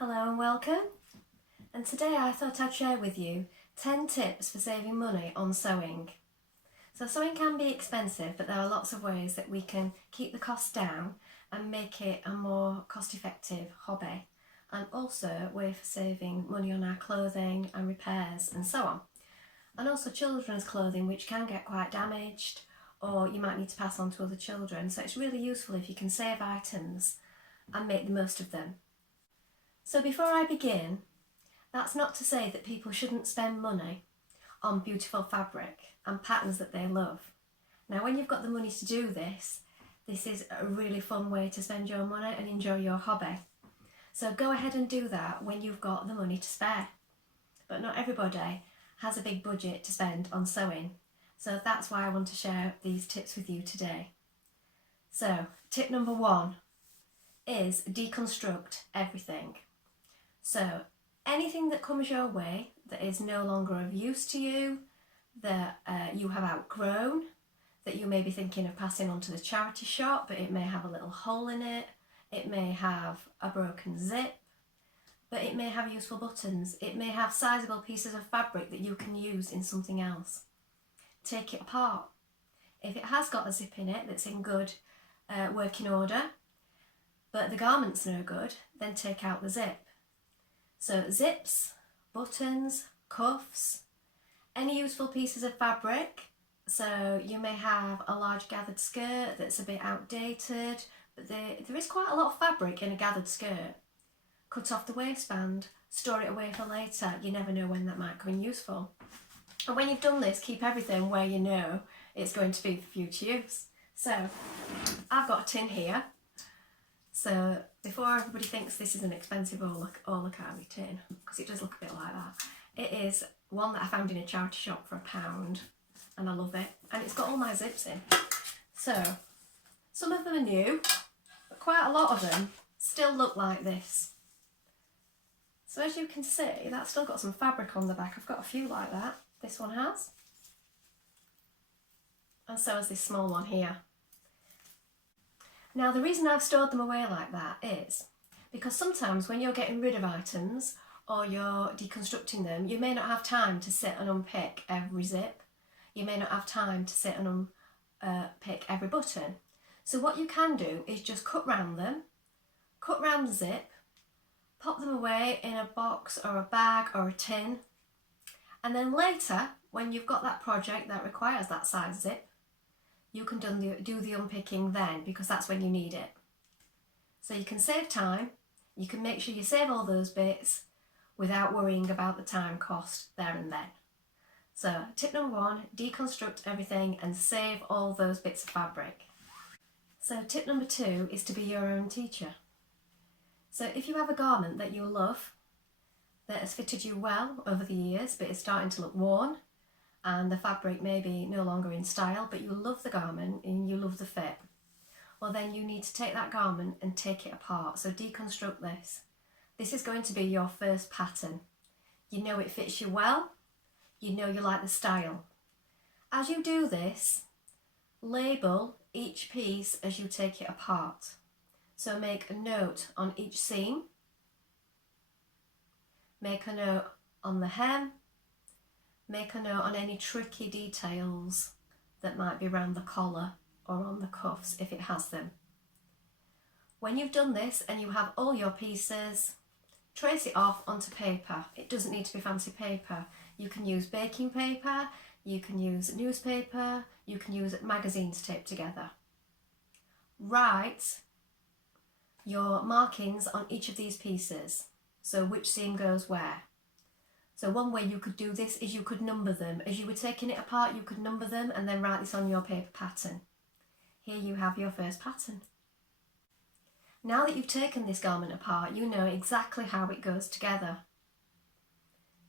Hello and welcome. And today I thought I'd share with you 10 tips for saving money on sewing. So sewing can be expensive, but there are lots of ways that we can keep the cost down and make it a more cost-effective hobby, and also a way for saving money on our clothing and repairs and so on. And also children's clothing, which can get quite damaged, or you might need to pass on to other children. So it's really useful if you can save items and make the most of them. So before I begin, that's not to say that people shouldn't spend money on beautiful fabric and patterns that they love. Now, when you've got the money to do this, this is a really fun way to spend your money and enjoy your hobby. So go ahead and do that when you've got the money to spare. But not everybody has a big budget to spend on sewing. So that's why I want to share these tips with you today. So tip number 1 is deconstruct everything. So anything that comes your way that is no longer of use to you, that you have outgrown, that you may be thinking of passing on to the charity shop, but it may have a little hole in it, it may have a broken zip, but it may have useful buttons, it may have sizable pieces of fabric that you can use in something else. Take it apart. If it has got a zip in it that's in good working order, but the garment's no good, then take out the zip. So zips, buttons, cuffs, any useful pieces of fabric. So you may have a large gathered skirt that's a bit outdated, but there is quite a lot of fabric in a gathered skirt. Cut off the waistband, store it away for later. You never know when that might come in useful. And when you've done this, keep everything where you know it's going to be for future use. So I've got a tin here. So before everybody thinks this is an expensive origami tin, because it does look a bit like that, it is one that I found in a charity shop for £1 and I love it. And it's got all my zips in. So some of them are new, but quite a lot of them still look like this. So as you can see, that's still got some fabric on the back. I've got a few like that. This one has. And so has this small one here. Now, the reason I've stored them away like that is because sometimes when you're getting rid of items or you're deconstructing them, you may not have time to sit and unpick every zip. You may not have time to sit and unpick every button. So what you can do is just cut round them, cut round the zip, pop them away in a box or a bag or a tin, and then later, when you've got that project that requires that size zip, you can do the unpicking then, because that's when you need it. So you can save time, you can make sure you save all those bits without worrying about the time cost there and then. So tip number 1, deconstruct everything and save all those bits of fabric. So tip number 2 is to be your own teacher. So if you have a garment that you love, that has fitted you well over the years, but it's starting to look worn, and the fabric may be no longer in style, but you love the garment and you love the fit, well then you need to take that garment and take it apart. So deconstruct this. This is going to be your first pattern. You know it fits you well, you know you like the style. As you do this, label each piece as you take it apart. So make a note on each seam, make a note on the hem, make a note on any tricky details that might be around the collar or on the cuffs if it has them. When you've done this and you have all your pieces, trace it off onto paper. It doesn't need to be fancy paper. You can use baking paper, you can use newspaper, you can use magazines taped together. Write your markings on each of these pieces, so which seam goes where. So one way you could do this is you could number them. As you were taking it apart, you could number them and then write this on your paper pattern. Here you have your first pattern. Now that you've taken this garment apart, you know exactly how it goes together.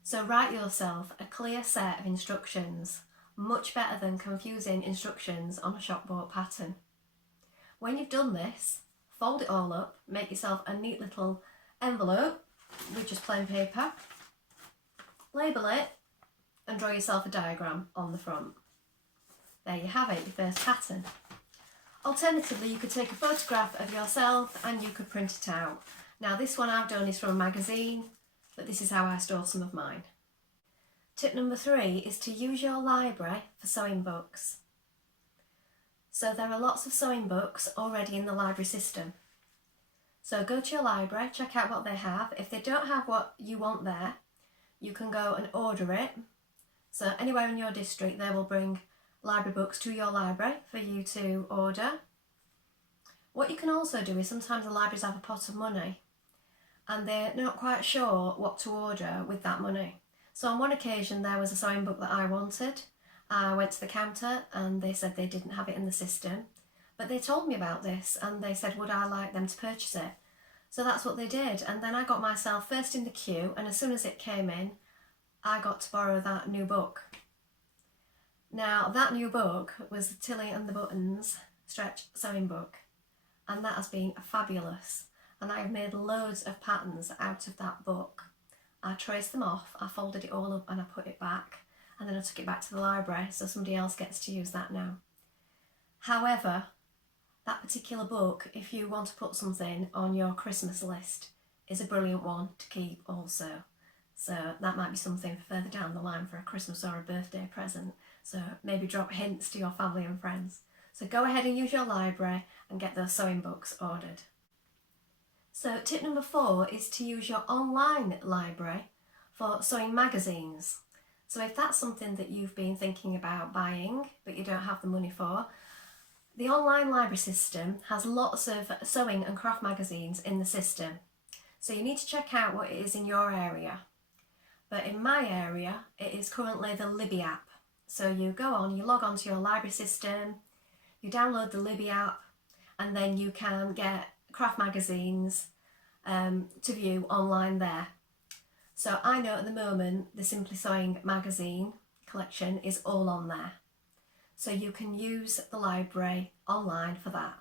So write yourself a clear set of instructions, much better than confusing instructions on a shop bought pattern. When you've done this, fold it all up, make yourself a neat little envelope with just plain paper, label it and draw yourself a diagram on the front. There you have it, your first pattern. Alternatively, you could take a photograph of yourself and you could print it out. Now this one I've done is from a magazine, but this is how I store some of mine. Tip number 3 is to use your library for sewing books. So there are lots of sewing books already in the library system. So go to your library, check out what they have. If they don't have what you want there, you can go and order it. So anywhere in your district, they will bring library books to your library for you to order. What you can also do is sometimes the libraries have a pot of money and they're not quite sure what to order with that money. So on one occasion there was a sewing book that I wanted. I went to the counter and they said they didn't have it in the system, but they told me about this and they said would I like them to purchase it. So that's what they did, and then I got myself first in the queue, and as soon as it came in I got to borrow that new book. Now that new book was the Tilly and the Buttons stretch sewing book, and that has been fabulous, and I have made loads of patterns out of that book. I traced them off, I folded it all up and I put it back, and then I took it back to the library so somebody else gets to use that now. However, that particular book, if you want to put something on your Christmas list, is a brilliant one to keep also. So that might be something further down the line for a Christmas or a birthday present. So maybe drop hints to your family and friends. So go ahead and use your library and get those sewing books ordered. So tip number 4 is to use your online library for sewing magazines. So if that's something that you've been thinking about buying but you don't have the money for, the online library system has lots of sewing and craft magazines in the system. So you need to check out what it is in your area. But in my area, it is currently the Libby app. So you go on, you log on to your library system, you download the Libby app, and then you can get craft magazines to view online there. So I know at the moment the Simply Sewing magazine collection is all on there. So you can use the library online for that.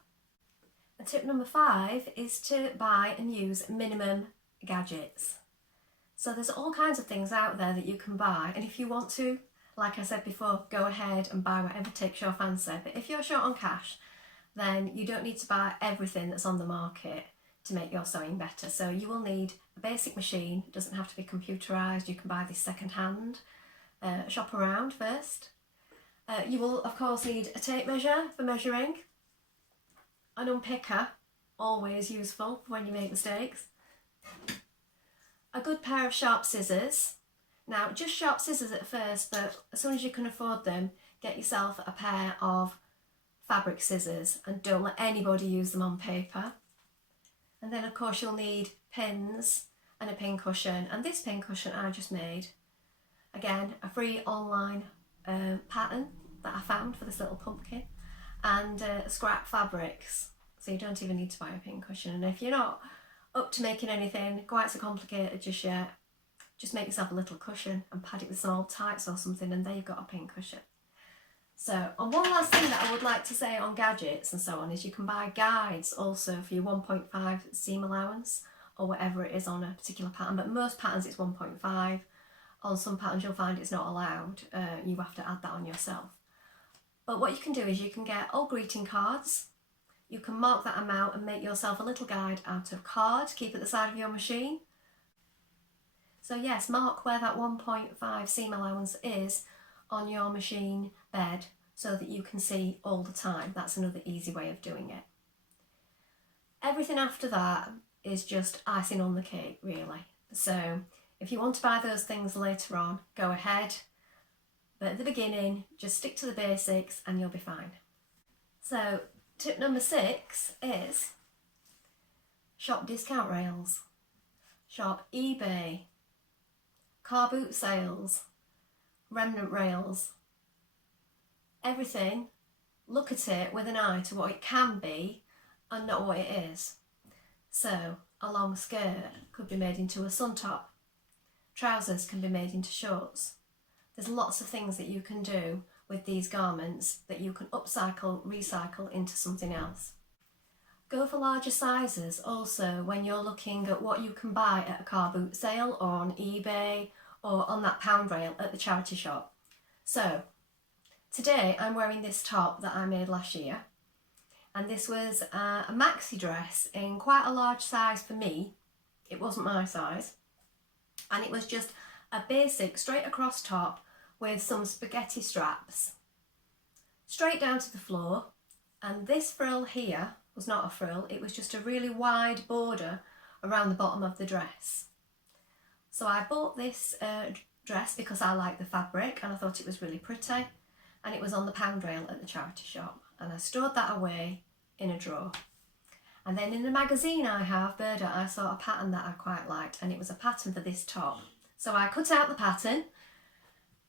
And tip number 5 is to buy and use minimum gadgets. So there's all kinds of things out there that you can buy, and if you want to, like I said before, go ahead and buy whatever takes your fancy. But if you're short on cash, then you don't need to buy everything that's on the market to make your sewing better. So you will need a basic machine. It doesn't have to be computerised. You can buy this second hand. Shop around first. You will of course need a tape measure for measuring, an unpicker, always useful when you make mistakes, a good pair of sharp scissors. Now just sharp scissors at first, but as soon as you can afford them, get yourself a pair of fabric scissors and don't let anybody use them on paper. And then of course you'll need pins and a pin cushion, and this pin cushion I just made, again a free online pattern that I found for this little pumpkin, and scrap fabrics, so you don't even need to buy a pin cushion. And if you're not up to making anything quite so complicated just yet, just make yourself a little cushion and pad it with some old tights or something, and there you've got a pin cushion. So, and one last thing that I would like to say on gadgets and so on is you can buy guides also for your 1.5 seam allowance or whatever it is on a particular pattern, but most patterns it's 1.5. On some patterns you'll find it's not allowed, you have to add that on yourself. But what you can do is you can get old greeting cards, you can mark that amount and make yourself a little guide out of card, keep at the side of your machine. So yes, mark where that 1.5 seam allowance is on your machine bed so that you can see all the time. That's another easy way of doing it. Everything after that is just icing on the cake really. So if you want to buy those things later on, go ahead. But at the beginning, just stick to the basics and you'll be fine. So tip number 6 is shop discount rails, shop eBay, car boot sales, remnant rails, everything. Look at it with an eye to what it can be and not what it is. So a long skirt could be made into a sun top. Trousers can be made into shorts. There's lots of things that you can do with these garments that you can upcycle, recycle into something else. Go for larger sizes also when you're looking at what you can buy at a car boot sale or on eBay or on that pound rail at the charity shop. So today I'm wearing this top that I made last year, and this was a maxi dress in quite a large size for me, It wasn't my size. And it was just a basic straight across top with some spaghetti straps straight down to the floor. And this frill here was not a frill, it was just a really wide border around the bottom of the dress. So I bought this dress because I like the fabric and I thought it was really pretty, and it was on the pound rail at the charity shop, and I stored that away in a drawer. And then in the magazine I have, Burda, I saw a pattern that I quite liked, and it was a pattern for this top. So I cut out the pattern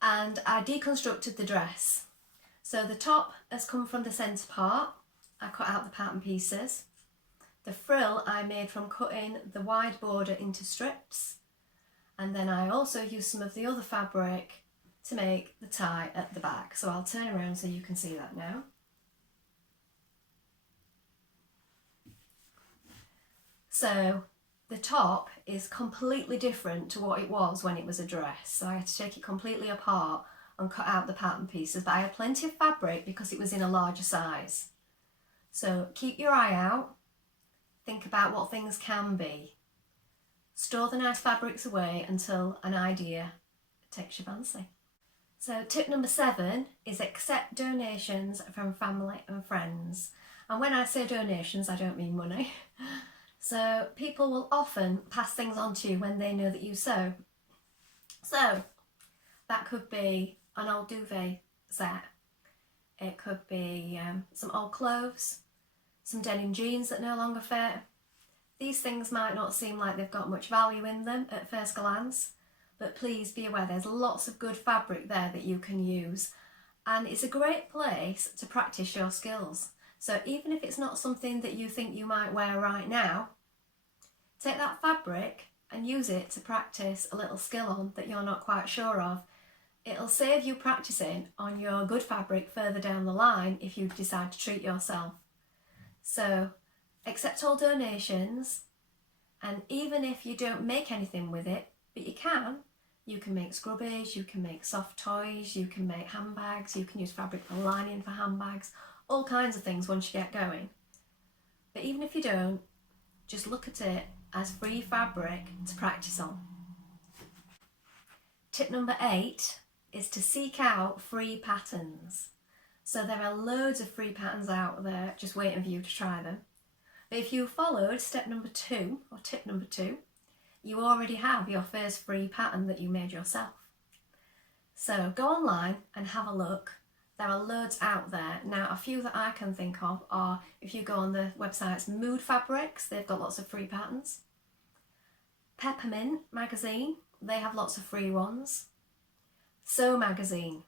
and I deconstructed the dress. So the top has come from the centre part. I cut out the pattern pieces. The frill I made from cutting the wide border into strips, and then I also used some of the other fabric to make the tie at the back. So I'll turn around so you can see that now. So the top is completely different to what it was when it was a dress. So I had to take it completely apart and cut out the pattern pieces, but I had plenty of fabric because it was in a larger size. So keep your eye out, think about what things can be. Store the nice fabrics away until an idea takes your fancy. So tip number 7 is accept donations from family and friends. And when I say donations, I don't mean money. So people will often pass things on to you when they know that you sew. So that could be an old duvet set. It could be some old clothes, some denim jeans that no longer fit. These things might not seem like they've got much value in them at first glance, but please be aware there's lots of good fabric there that you can use, and it's a great place to practice your skills. So even if it's not something that you think you might wear right now, take that fabric and use it to practice a little skill on that you're not quite sure of. It'll save you practicing on your good fabric further down the line if you decide to treat yourself. So accept all donations, and even if you don't make anything with it, but you can make scrubbies, you can make soft toys, you can make handbags, you can use fabric for lining for handbags, all kinds of things once you get going. But even if you don't, just look at it as free fabric to practice on. Tip number 8 is to seek out free patterns. So there are loads of free patterns out there just waiting for you to try them. But if you followed step number 2, or tip number 2, you already have your first free pattern that you made yourself. So go online and have a look. There are loads out there. Now, a few that I can think of are, if you go on the website's Mood Fabrics, they've got lots of free patterns. Peppermint magazine, they have lots of free ones. Sew magazine,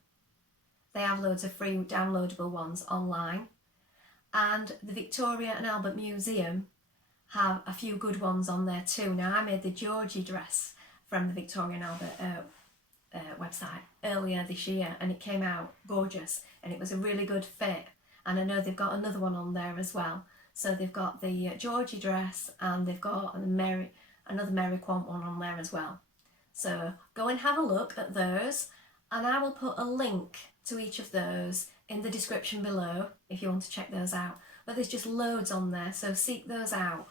they have loads of free downloadable ones online. And the Victoria and Albert Museum have a few good ones on there too. Now, I made the Georgie dress from the Victoria and Albert website earlier this year, and it came out gorgeous and it was a really good fit, and I know they've got another one on there as well. So they've got the Georgie dress, and they've got another Mary Quant one on there as well. So go and have a look at those, and I will put a link to each of those in the description below if you want to check those out. But there's just loads on there, so seek those out.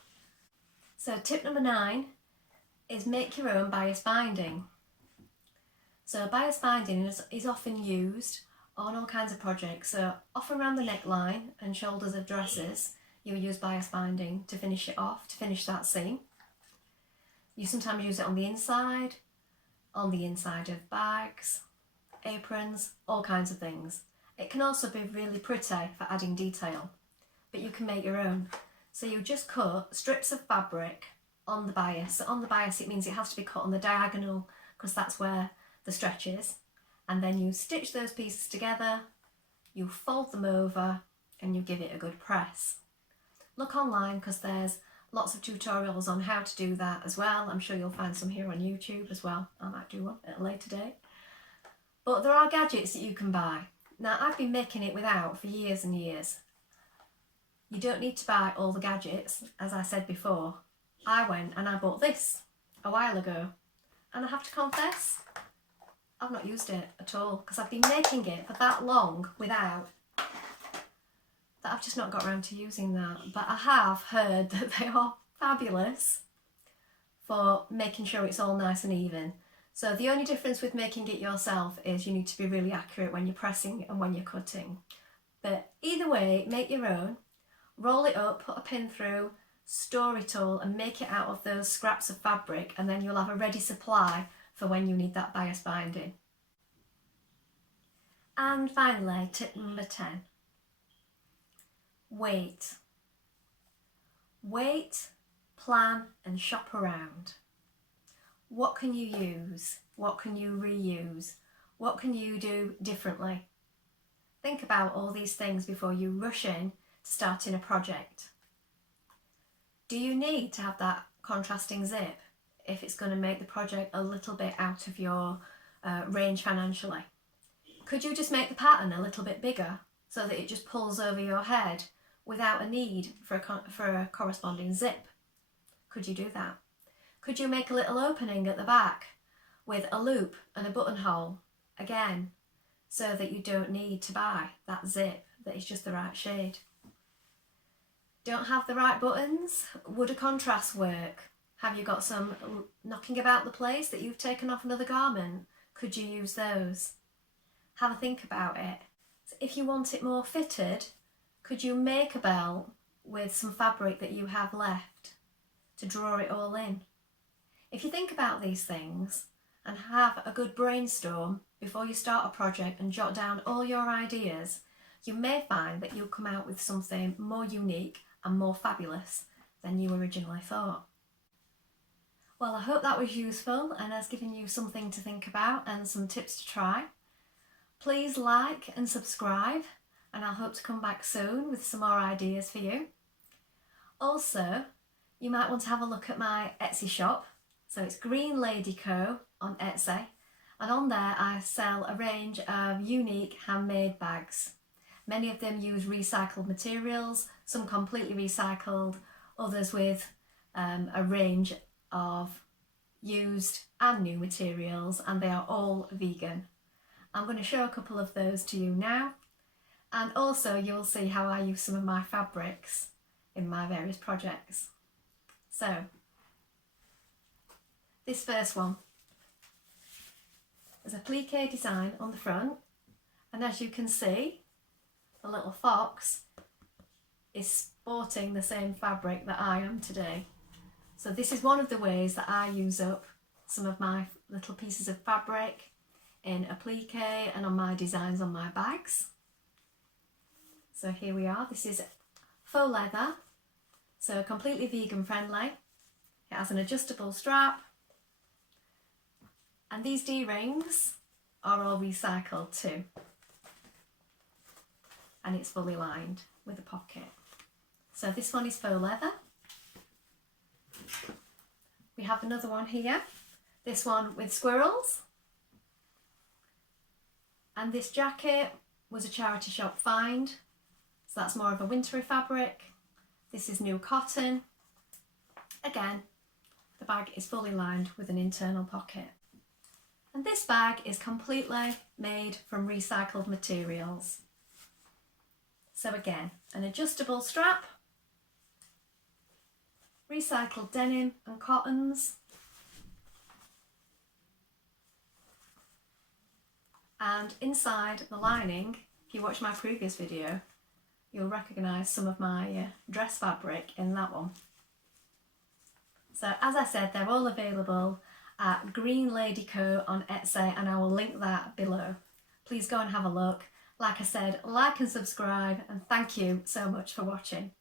So tip number 9 is make your own bias binding. So bias binding is often used on all kinds of projects. So often around the neckline and shoulders of dresses, you'll use bias binding to finish it off, to finish that seam. You sometimes use it on the inside of bags, aprons, all kinds of things. It can also be really pretty for adding detail, but you can make your own. So you just cut strips of fabric on the bias. So on the bias, it means it has to be cut on the diagonal because that's where the stretch is. And then you stitch those pieces together, you fold them over, and you give it a good press. Look online because there's lots of tutorials on how to do that as well. I'm sure you'll find some here on YouTube as well. I might do one at a later date. But there are gadgets that you can buy. Now, I've been making it without for years and years. You don't need to buy all the gadgets, as I said before. I went and I bought this a while ago, and I have to confess, I've not used it at all because I've been making it for that long without, that I've just not got around to using that. But I have heard that they are fabulous for making sure it's all nice and even. So the only difference with making it yourself is you need to be really accurate when you're pressing and when you're cutting. But either way, make your own, roll it up, put a pin through, store it all and make it out of those scraps of fabric, and then you'll have a ready supply for when you need that bias binding. And finally, tip number 10. Wait. Wait, plan and shop around. What can you use? What can you reuse? What can you do differently? Think about all these things before you rush in to starting a project. Do you need to have that contrasting zip if it's going to make the project a little bit out of your range financially? Could you just make the pattern a little bit bigger so that it just pulls over your head without a need for a corresponding zip? Could you do that? Could you make a little opening at the back with a loop and a buttonhole, again, so that you don't need to buy that zip that is just the right shade? Don't have the right buttons? Would a contrast work? Have you got some knocking about the place that you've taken off another garment? Could you use those? Have a think about it. If you want it more fitted, could you make a belt with some fabric that you have left to draw it all in? If you think about these things and have a good brainstorm before you start a project and jot down all your ideas, you may find that you'll come out with something more unique and more fabulous than you originally thought. Well, I hope that was useful and has given you something to think about and some tips to try. Please like and subscribe, and I'll hope to come back soon with some more ideas for you. Also, you might want to have a look at my Etsy shop. So it's Green Lady Co on Etsy, and on there I sell a range of unique handmade bags. Many of them use recycled materials, some completely recycled, others with a range of used and new materials, and they are all vegan. I'm going to show a couple of those to you now, and also you'll see how I use some of my fabrics in my various projects. So, this first one is a plique design on the front, and as you can see, the little fox is sporting the same fabric that I am today. So this is one of the ways that I use up some of my little pieces of fabric in a plique and on my designs on my bags. So here we are. This is faux leather, so completely vegan friendly. It has an adjustable strap, and these D-rings are all recycled too, and it's fully lined with a pocket. So this one is faux leather. We have another one here, this one with squirrels, and this jacket was a charity shop find, so that's more of a wintry fabric. This is new cotton. Again, the bag is fully lined with an internal pocket. And this bag is completely made from recycled materials. So again, an adjustable strap, recycled denim and cottons, and inside the lining, if you watch my previous video, you'll recognise some of my dress fabric in that one. So as I said, they're all available at Green Lady Co on Etsy, and I will link that below. Please go and have a look. Like I said, like and subscribe, and thank you so much for watching.